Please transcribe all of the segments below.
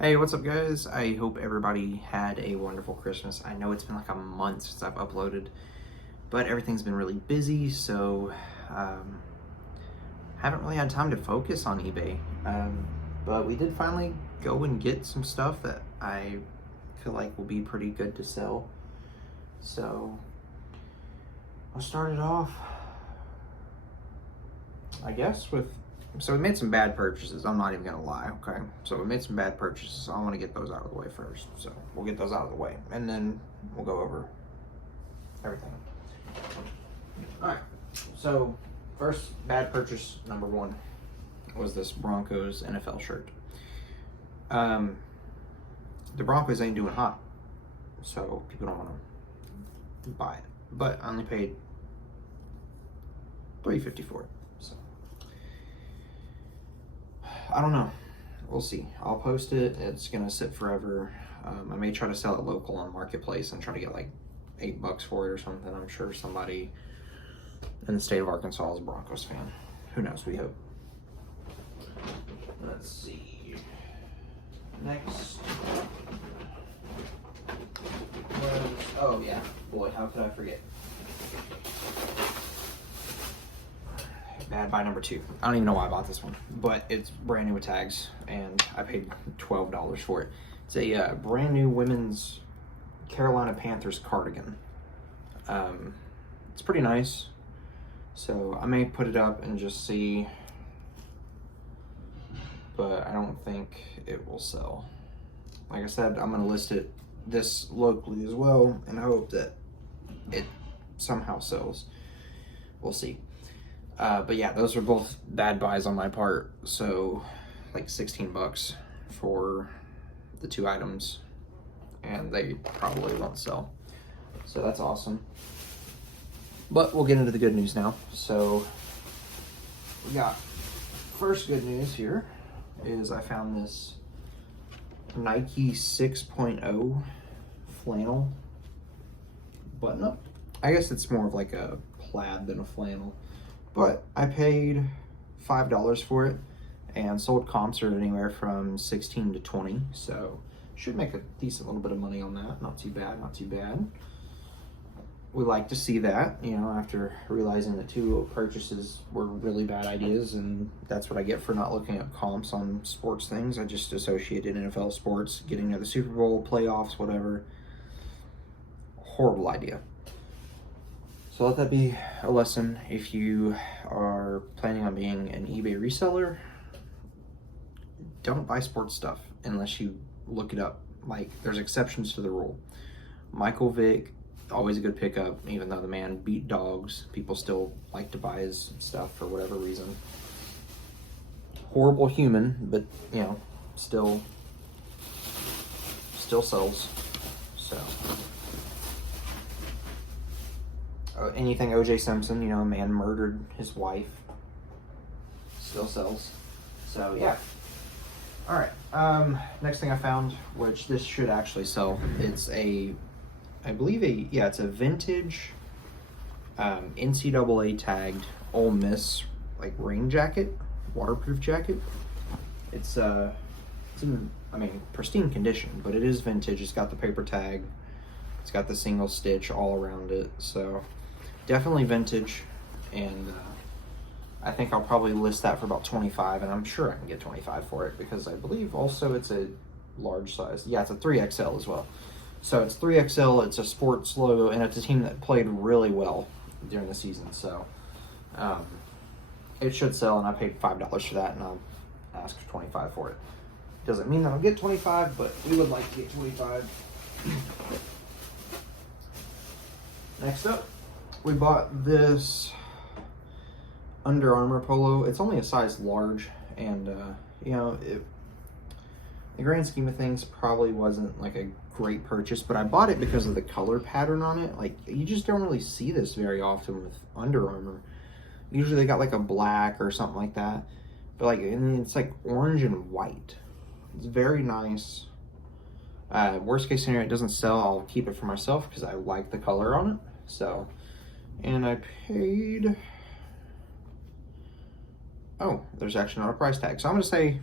Hey, what's up, guys? I hope everybody had a wonderful Christmas. I know it's been like a month since I've uploaded, but everything's been really busy, so um, haven't really had time to focus on eBay. But we did finally go and get some stuff that I feel like will be pretty good to sell. So I'll start it off, I guess, so we made some bad purchases. I'm not even gonna lie, okay? So we made some bad purchases. I want to get those out of the way first. So we'll get those out of the way, and then we'll go over everything. All right. So first bad purchase number one was this Broncos NFL shirt. The Broncos ain't doing hot, so people don't want to buy it. But I only paid $3.50 for it. So I don't know. We'll see. I'll post it. It's gonna sit forever. I may try to sell it local on Marketplace and try to get like $8 for it or something. I'm sure somebody in the state of Arkansas is a Broncos fan. Who knows? We hope. Let's see. Next. Oh yeah, boy, how could I forget? Bad buy number two. I don't even know why I bought this one, but it's brand new with tags, and I paid $12 for it. It's a brand new women's Carolina Panthers cardigan. It's pretty nice, so I may put it up and just see, but I don't think it will sell. Like I said, I'm gonna list this locally as well and hope that it somehow sells. We'll see. But yeah, those are both bad buys on my part. So like $16 for the two items, and they probably won't sell. So that's awesome. But we'll get into the good news now. So we got first good news here is I found this Nike 6.0 flannel button up. I guess it's more of like a plaid than a flannel. But I paid $5 for it, and sold comps are anywhere from 16 to 20, so should make a decent little bit of money on that. Not too bad, not too bad. We like to see that, you know, after realizing that two purchases were really bad ideas, and that's what I get for not looking at comps on sports things. I just associated NFL sports, getting to the Super Bowl, playoffs, whatever. Horrible idea. So let that be a lesson. If you are planning on being an eBay reseller, don't buy sports stuff unless you look it up. Like, there's exceptions to the rule. Michael Vick, always a good pickup, even though the man beat dogs. People still like to buy his stuff for whatever reason. Horrible human, but, you know, still sells. So anything O.J. Simpson, you know, a man murdered his wife, still sells. So yeah. All right. Next thing I found, which this should actually sell, it's I believe it's a vintage NCAA tagged Ole Miss like rain jacket, waterproof jacket. It's in, pristine condition, but it is vintage. It's got the paper tag. It's got the single stitch all around it, so definitely vintage, and I think I'll probably list that for about 25, and I'm sure I can get 25 for it because I believe also it's a large size. Yeah, it's a 3XL as well. So it's 3XL, it's a sports logo, and it's a team that played really well during the season, so it should sell, and I paid $5 for that, and I'll ask for 25 for it. Doesn't mean that I'll get 25, but we would like to get 25. Next up, we bought this Under Armour polo. It's only a size large, and you know, the grand scheme of things probably wasn't like a great purchase, but I bought it because of the color pattern on it. Like, you just don't really see this very often with Under Armour. Usually they got like a black or something like that, but like, and it's like orange and white. It's very nice. Worst case scenario, it doesn't sell. I'll keep it for myself because I like the color on it. So, and I paid, oh, there's actually not a price tag. So I'm going to say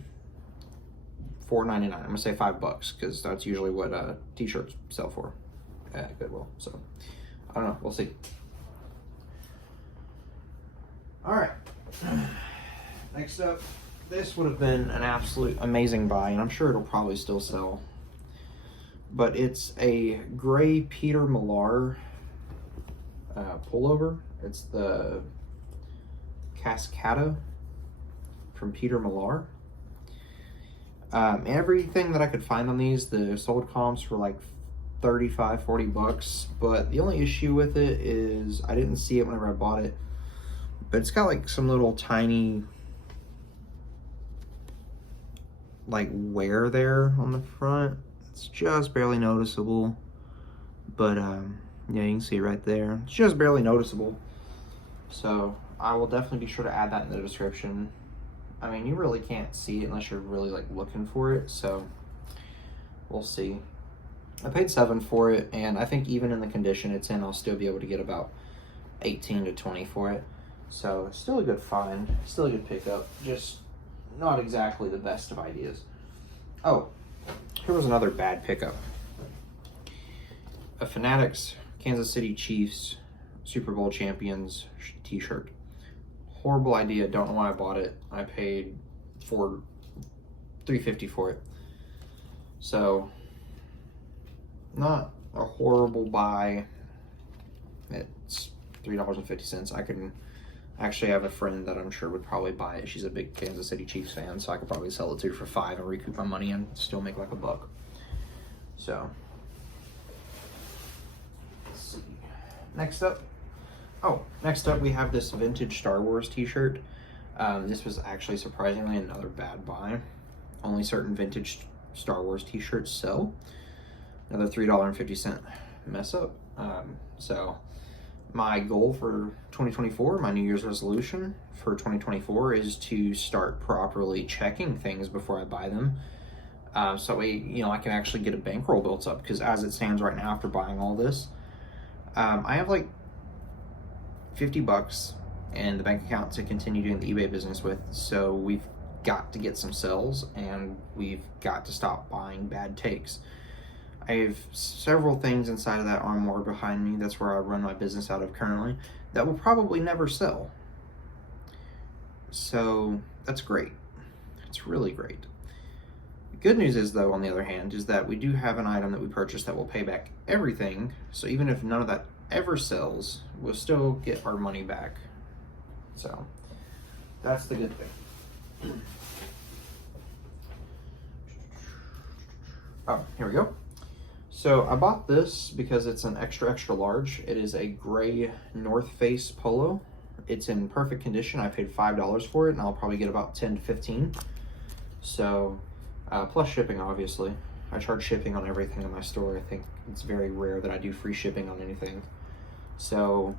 $4.99. I'm gonna say $5 because that's usually what t-shirts sell for at Goodwill. So I don't know, we'll see. All right, next up, this would have been an absolute amazing buy, and I'm sure it'll probably still sell, but it's a gray Peter Millar pullover. It's the Cascada from Peter Millar. Everything that I could find on these, the sold comps were like $35-40, but the only issue with it is I didn't see it whenever I bought it, but it's got like some little tiny like wear there on the front. It's just barely noticeable, but yeah, you can see right there, it's just barely noticeable. So I will definitely be sure to add that in the description. I mean, you really can't see it unless you're really like looking for it, so we'll see. I paid $7 for it, and I think even in the condition it's in, I'll still be able to get about 18 to 20 for it. So it's still a good find, still a good pickup, just not exactly the best of ideas. Oh, here was another bad pickup. A Fanatics Kansas City Chiefs Super Bowl champions t-shirt. Horrible idea, don't know why I bought it. I paid $3.50 for it. So not a horrible buy. It's $3.50. I can actually have a friend that I'm sure would probably buy it. She's a big Kansas City Chiefs fan, so I could probably sell it to her for $5 and recoup my money and still make like $1. So let's see. Next up we have this vintage Star Wars t-shirt. This was actually surprisingly another bad buy. Only certain vintage Star Wars t-shirts sell. Another $3.50 mess up. So my goal for 2024, my New Year's resolution for 2024 is to start properly checking things before I buy them. So I can actually get a bankroll built up, because as it stands right now after buying all this, I have like $50 in the bank account to continue doing the eBay business with. So we've got to get some sales, and we've got to stop buying bad takes. I have several things inside of that armoire behind me. That's where I run my business out of currently, that will probably never sell. So that's great. It's really great. The good news is, though, on the other hand, is that we do have an item that we purchased that will pay back everything. So even if none of that ever sells, we'll still get our money back. So that's the good thing. Oh, here we go. So I bought this because it's an extra large. It is a gray North Face polo. It's in perfect condition. I paid $5 for it, and I'll probably get about 10 to 15. So plus shipping, obviously. I charge shipping on everything in my store. I think it's very rare that I do free shipping on anything. So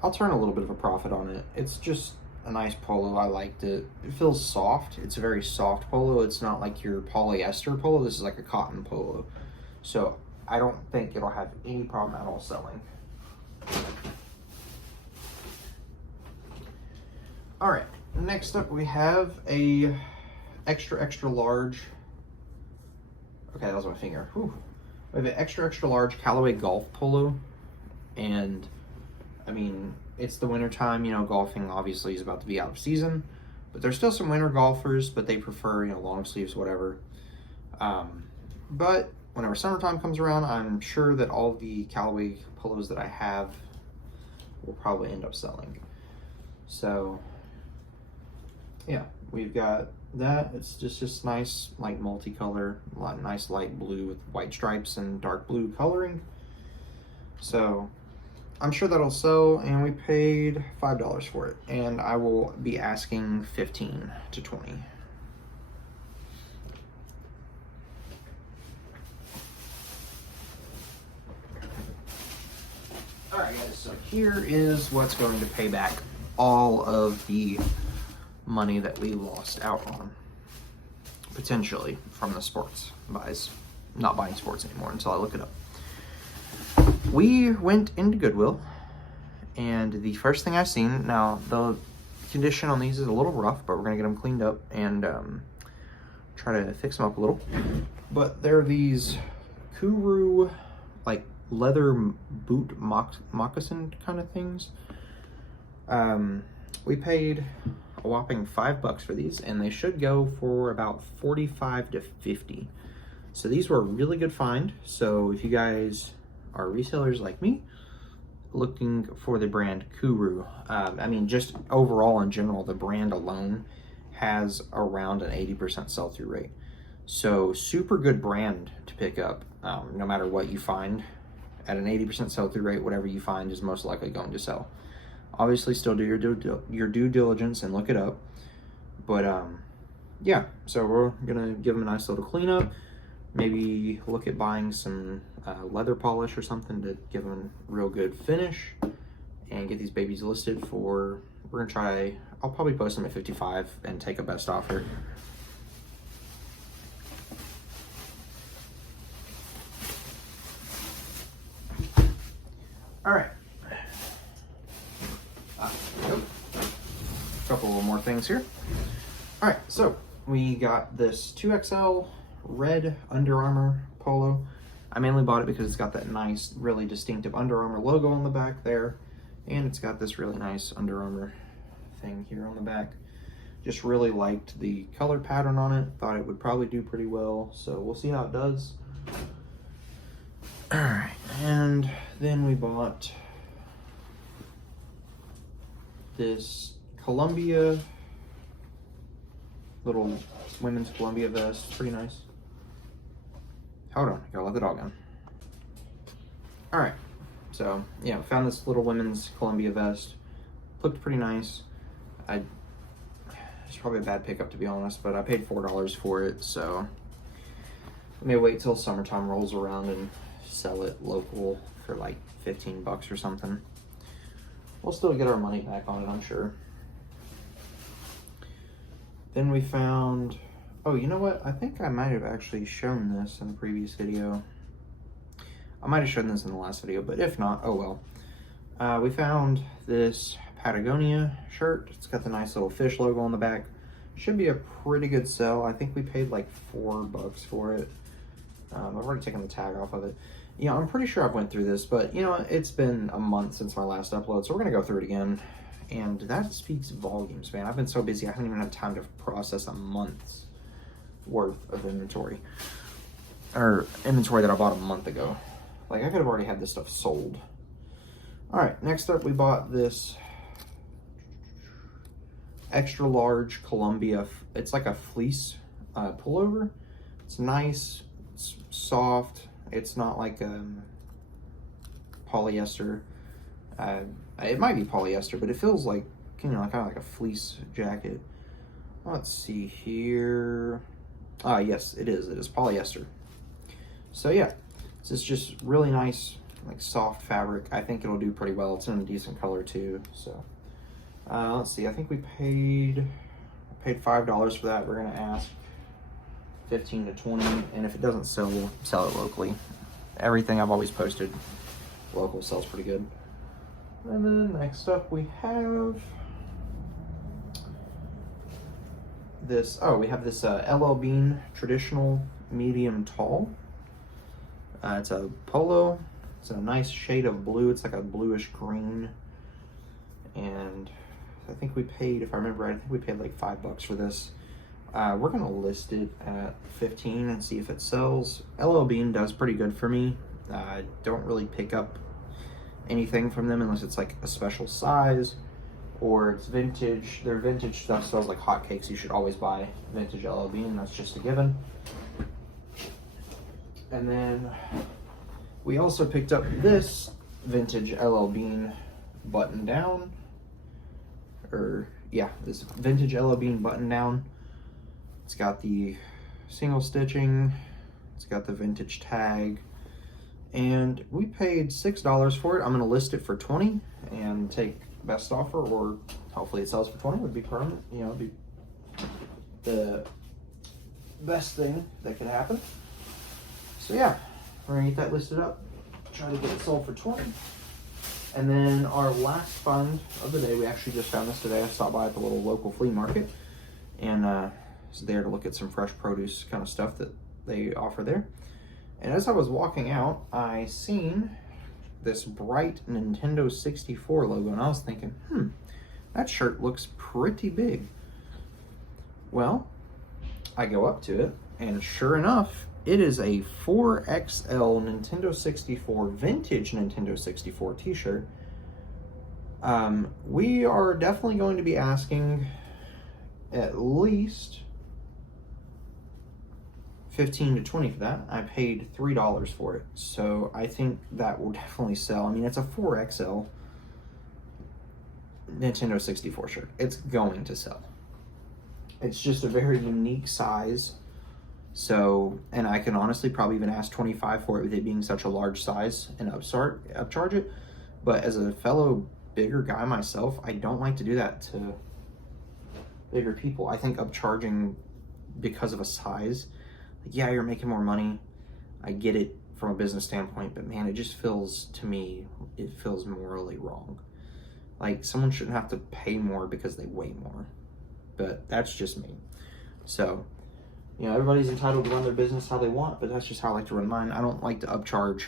I'll turn a little bit of a profit on it. It's just a nice polo. I liked it. It feels soft. It's a very soft polo. It's not like your polyester polo. This is like a cotton polo. So I don't think it'll have any problem at all selling. All right, next up we have a extra large. Okay, that was my finger. Whew. We have an extra large Callaway golf polo, and I mean, it's the winter time, golfing obviously is about to be out of season, but there's still some winter golfers, but they prefer, long sleeves, whatever. But whenever summertime comes around, I'm sure that all the Callaway polos that I have will probably end up selling. So yeah, we've got that. It's just nice, like multicolor, nice light blue with white stripes and dark blue coloring. So I'm sure that'll sell, and we paid $5 for it, and I will be asking 15 to 20. Alright guys, so here is what's going to pay back all of the money that we lost out on, potentially, from the sports buys. Not buying sports anymore until I look it up. We went into Goodwill, and the first thing I seen, now the condition on these is a little rough, but we're gonna get them cleaned up and try to fix them up a little. But they're these Kuru, like leather boot moccasin kind of things. We paid a whopping $5 for these, and they should go for about 45 to 50. So these were a really good find. So if you guys are resellers like me, looking for the brand Kuru, I mean, just overall in general, the brand alone has around an 80% sell-through rate. So super good brand to pick up, no matter what you find. At an 80% sell-through rate, whatever you find is most likely going to sell. Obviously, still do your due diligence and look it up. But yeah, so we're gonna give them a nice little cleanup. Maybe look at buying some leather polish or something to give them a real good finish, and get these babies listed for. We're gonna try. I'll probably post them at 55 and take a best offer. All right. Nope. A couple more things here. All right, so we got this 2XL red Under Armour polo. I mainly bought it because it's got that nice, really distinctive Under Armour logo on the back there, and it's got this really nice Under Armour thing here on the back. Just really liked the color pattern on it. Thought it would probably do pretty well, so we'll see how it does. All right, and then we bought this Columbia, little women's Columbia vest. Pretty nice. Hold on, gotta let the dog in. All right, so yeah, found this little women's Columbia vest. Looked pretty nice. It's probably a bad pickup, to be honest, but I paid $4 for it, so I may wait till summertime rolls around and sell it local for like 15 bucks or something. We'll still get our money back on it, I'm sure. Then we found, oh, you know what? I think I might have actually shown this in the previous video. I might have shown this in the last video, but if not, oh well. We found this Patagonia shirt. It's got the nice little fish logo on the back. Should be a pretty good sell. I think we paid like $4 for it. I've already taken the tag off of it. You know, I'm pretty sure I've went through this, but you know, it's been a month since my last upload, so we're gonna go through it again. And that speaks volumes, man. I've been so busy, I haven't even had time to process a month's worth of inventory. Or inventory that I bought a month ago. Like, I could have already had this stuff sold. All right, next up we bought this extra large Columbia. It's like a fleece pullover. It's nice, it's soft. It's not like polyester. It might be polyester, but it feels like, you know, kind of like a fleece jacket. Let's see here. Yes, it is. It is polyester. So yeah, this is just really nice, like soft fabric. I think it'll do pretty well. It's in a decent color too. So let's see. I think we paid $5 for that. We're gonna ask 15 to 20, and if it doesn't sell, we'll sell it locally. Everything I've always posted local sells pretty good. And then next up we have this, we have this LL Bean traditional medium tall. It's a polo. It's a nice shade of blue. It's like a bluish green. And I think we paid, if I remember right, I think we paid like $5 for this. We're gonna list it at 15 and see if it sells. LL Bean does pretty good for me. I don't really pick up anything from them unless it's like a special size or it's vintage. Their vintage stuff sells like hotcakes. You should always buy vintage LL Bean. That's just a given. And then we also picked up this vintage LL Bean button down. This vintage LL Bean button down. It's got the single stitching. It's got the vintage tag. And we paid $6 for it. I'm gonna list it for 20 and take best offer, or hopefully it sells for 20. Would be permanent. You know, it'd be the best thing that could happen. So yeah, we're gonna get that listed up. Try to get it sold for 20. And then our last find of the day, we actually just found this today. I stopped by at the little local flea market and was there to look at some fresh produce kind of stuff that they offer there. And as I was walking out, I seen this bright Nintendo 64 logo, and I was thinking, that shirt looks pretty big. Well, I go up to it, and sure enough, it is a 4XL Nintendo 64, vintage Nintendo 64 t-shirt. We are definitely going to be asking at least $15 to $20 for that. I paid $3 for it, so I think that will definitely sell. I mean, it's a 4XL Nintendo 64 shirt. It's going to sell. It's just a very unique size. So, and I can honestly probably even ask $25 for it with it being such a large size and upcharge it. But as a fellow bigger guy myself, I don't like to do that to bigger people. I think upcharging because of a size, like, yeah, you're making more money. I get it from a business standpoint, but man, it just feels, to me, it feels morally wrong. Like, someone shouldn't have to pay more because they weigh more. But that's just me. So, you know, everybody's entitled to run their business how they want, but that's just how I like to run mine. I don't like to upcharge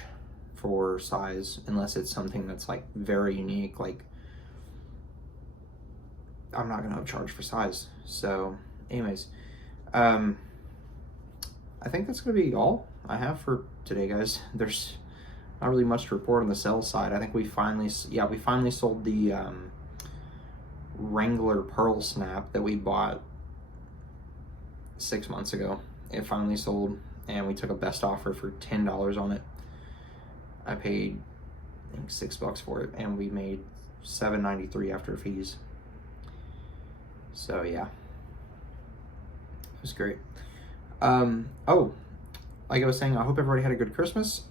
for size unless it's something that's like very unique. Like, I'm not going to upcharge for size. So, anyways, I think that's going to be all I have for today, guys. There's not really much to report on the sales side. I think we finally sold the Wrangler Pearl Snap that we bought 6 months ago. It finally sold, and we took a best offer for $10 on it. I paid, I think, $6 for it, and we made $7.93 after fees. So yeah, it was great. Oh, like I was saying, I hope everybody had a good Christmas.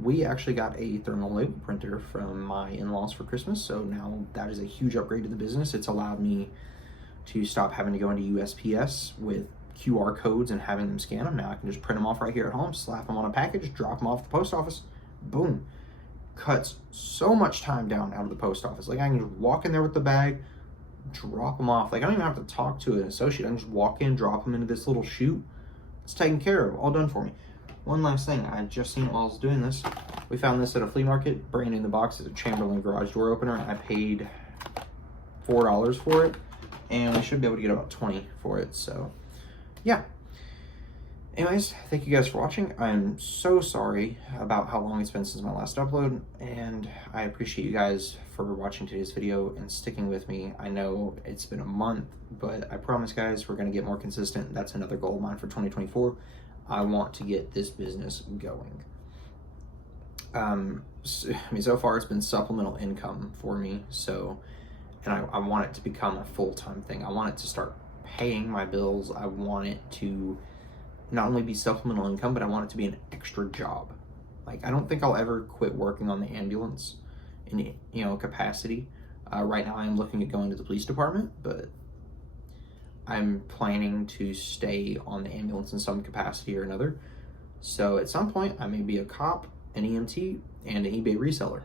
We actually got a thermal label printer from my in-laws for Christmas, so now that is a huge upgrade to the business. It's allowed me to stop having to go into USPS with QR codes and having them scan them. Now I can just print them off right here at home, slap them on a package, drop them off at the post office. Boom. Cuts so much time down out of the post office. Like, I can just walk in there with the bag, drop them off. Like, I don't even have to talk to an associate. I can just walk in, drop them into this little chute. It's taken care of, all done for me. One last thing, I just seen while I was doing this, we found this at a flea market, brand new in the box. It's a Chamberlain garage door opener, and I paid $4 for it, and we should be able to get about $20 for it, so yeah. Anyways, thank you guys for watching. I'm so sorry about how long it's been since my last upload, and I appreciate you guys for watching today's video and sticking with me. I know it's been a month, but I promise, guys, we're going to get more consistent. That's another goal of mine for 2024. I want to get this business going. So far it's been supplemental income for me, so, and I want it to become a full-time thing. I want it to start paying my bills. I want it to not only be supplemental income, but I want it to be an extra job. Like, I don't think I'll ever quit working on the ambulance in, you know, capacity. Right now I'm looking at going to the police department, but I'm planning to stay on the ambulance in some capacity or another. So at some point I may be a cop, an EMT, and an eBay reseller.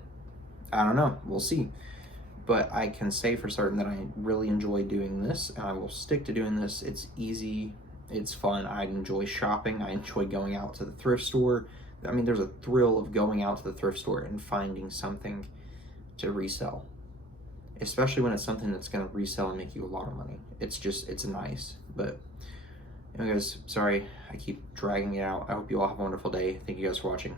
I don't know, we'll see. But I can say for certain that I really enjoy doing this, and I will stick to doing this. It's easy, it's fun, I enjoy shopping, I enjoy going out to the thrift store. I mean, there's a thrill of going out to the thrift store and finding something to resell. Especially when it's something that's going to resell and make you a lot of money. It's nice. But anyways, sorry, I keep dragging it out. I hope you all have a wonderful day. Thank you guys for watching.